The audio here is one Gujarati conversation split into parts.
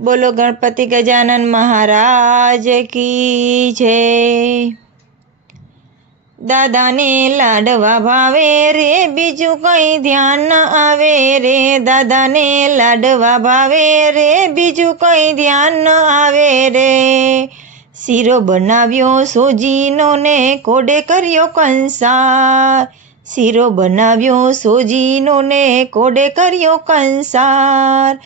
बोलो गणपति गजानन महाराज की जय। दादा ने लाडवा भावे रे बीजू कई ध्यान न आवे रे। दादा ने लाडवा भावे रे बीजू कई ध्यान न आवे रे। सीरो बनाव्यो सोजीनो ने कोडे कर्यो कंसार। सीरो बनाव्यो सोजीनो ने कोडे कर्यो कंसार।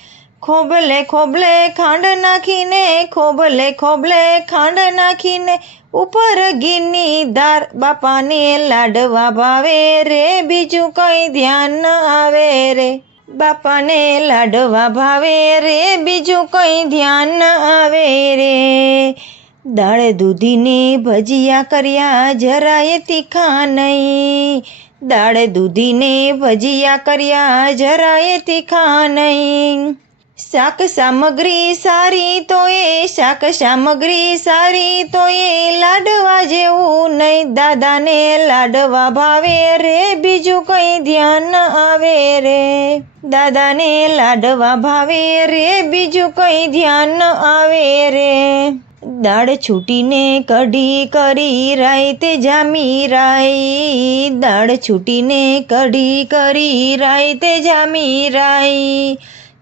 खोबले खोबले खांड नाखीने खोबले खोबले खांड नाखीने ऊपर घीनी दार। बापा ने लाडवा भावे रे बीजू कई ध्यान न आवे रे। बापा ने लाडवा भावे रे बीजू कई ध्यान न आवे रे। दाळ दूधी ने भजिया कर्या જરાય तीखा नहीं। दाळ दूधी ने भजिया कर्या જરાય तीखा नहीं। શાક સામગ્રી સારી તો એ શાક સામગ્રી સારી તો એ લાડવા જેવું નહીં। દાદાને લાડવા ભાવે રે બીજું કંઈ ધ્યાન ન આવે રે। દાદાને લાડવા ભાવે રે બીજું કંઈ ધ્યાન ન આવે રે। દાળ છૂટીને કઢી કરી રાયતે જામી રાઈ। દાળ છૂટીને કઢી કરી રાયતે જામી રાઈ।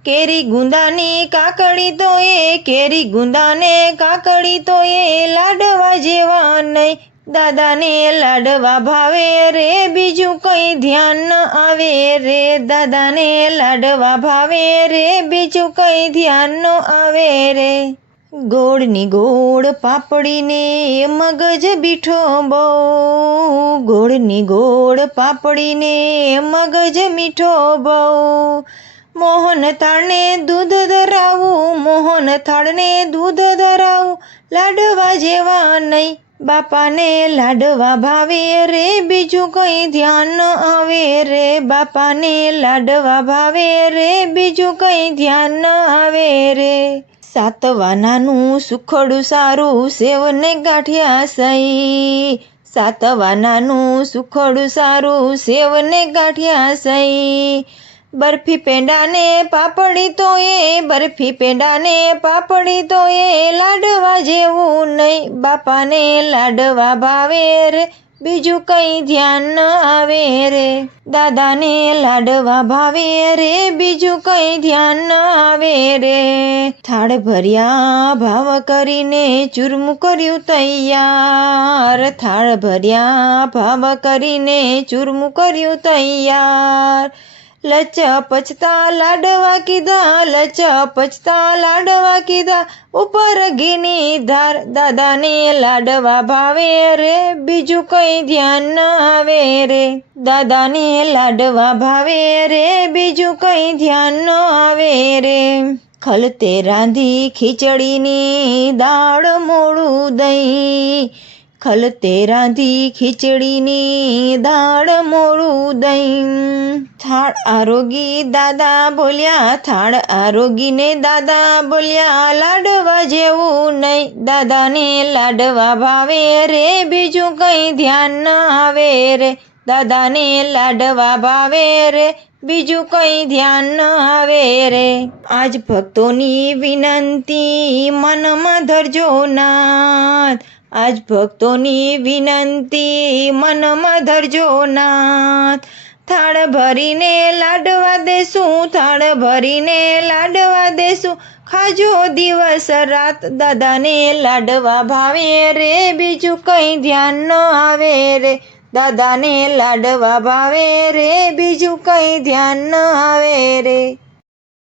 કેરી ગુંદાની કાકડી તો એ કેરી ગુંદાને કાકડી તો એ લાડવા જેવા નહીં। દાદાને લાડવા ભાવે રે બીજું કંઈ ધ્યાન ન આવે રે। દાદાને લાડવા ભાવે રે બીજું કંઈ ધ્યાન ન આવે રે। ગોળની ગોળ પાપડીને મગજ બીઠો બહુ। ગોળની ગોળ પાપડીને મગજ મીઠો બહુ। મોહન થાળને દૂધ ધરાવું મોહન થાળને દૂધ ધરાવું લાડવા જેવા નહીં। બાપાને લાડવા ભાવે રે બીજું કંઈ ધ્યાન ન આવે રે। બાપાને લાડવા ભાવે રે બીજું કંઈ ધ્યાન ન આવે રે। સાતવાનાનું સુખડું સારું સેવને ગાંઠિયા સહી। સાતવાનાનું સુખડું સારું સેવને ગાંઠિયા સહી। બરફી પેંડાને પાપડી તો એ બરફી પેંડાને પાપડી તો એ લાડવા જેવું નહીં। બાપાને લાડવા ભાવે રે બીજું કંઈ ધ્યાન ન આવે રે। દાદાને લાડવા ભાવે રે બીજું કંઈ ધ્યાન ન આવે રે। થાળ ભર્યા ભાવ કરીને ચૂરમું કર્યું તૈયાર। થાળ ભર્યા ભાવ કરીને ચૂરમું કર્યું તૈયાર। લચપચતા લાડવા કીધા લચપચતા લાડવા કીધા ઉપર ઘીની ધાર। દાદાને લાડવા ભાવે રે બીજું કંઈ ધ્યાન ન આવે રે। દાદાને લાડવા ભાવે રે બીજું કંઈ ધ્યાન ન આવે રે। ખલતે રાંધી ખીચડીની દાળ મોળું દહીં। ખલતે રાંધી ખીચડીની દાળ મોળું દહીં। થાળ આરોગી દાદા બોલ્યા થાળ આરોગીને દાદા બોલ્યા લાડવા જેવું નહીં। દાદાને લાડવા ભાવે રે બીજું કંઈ ધ્યાન ન આવે રે। દાદાને લાડવા ભાવે રે બીજું કંઈ ધ્યાન ન આવે રે। આજ ભક્તોની વિનંતી મનમાં ધરજો નાથ। આજ ભક્તોની વિનંતી મનમાં ધરજો નાથ। થાળ ભરીને લાડવા દેશું થાળ ભરીને લાડવા દેશું ખાજો દિવસ રાત। દાદાને લાડવા ભાવે રે બીજું કંઈ ધ્યાન ન આવે રે। દાદાને લાડવા ભાવે રે બીજું કંઈ ધ્યાન ન આવે રે।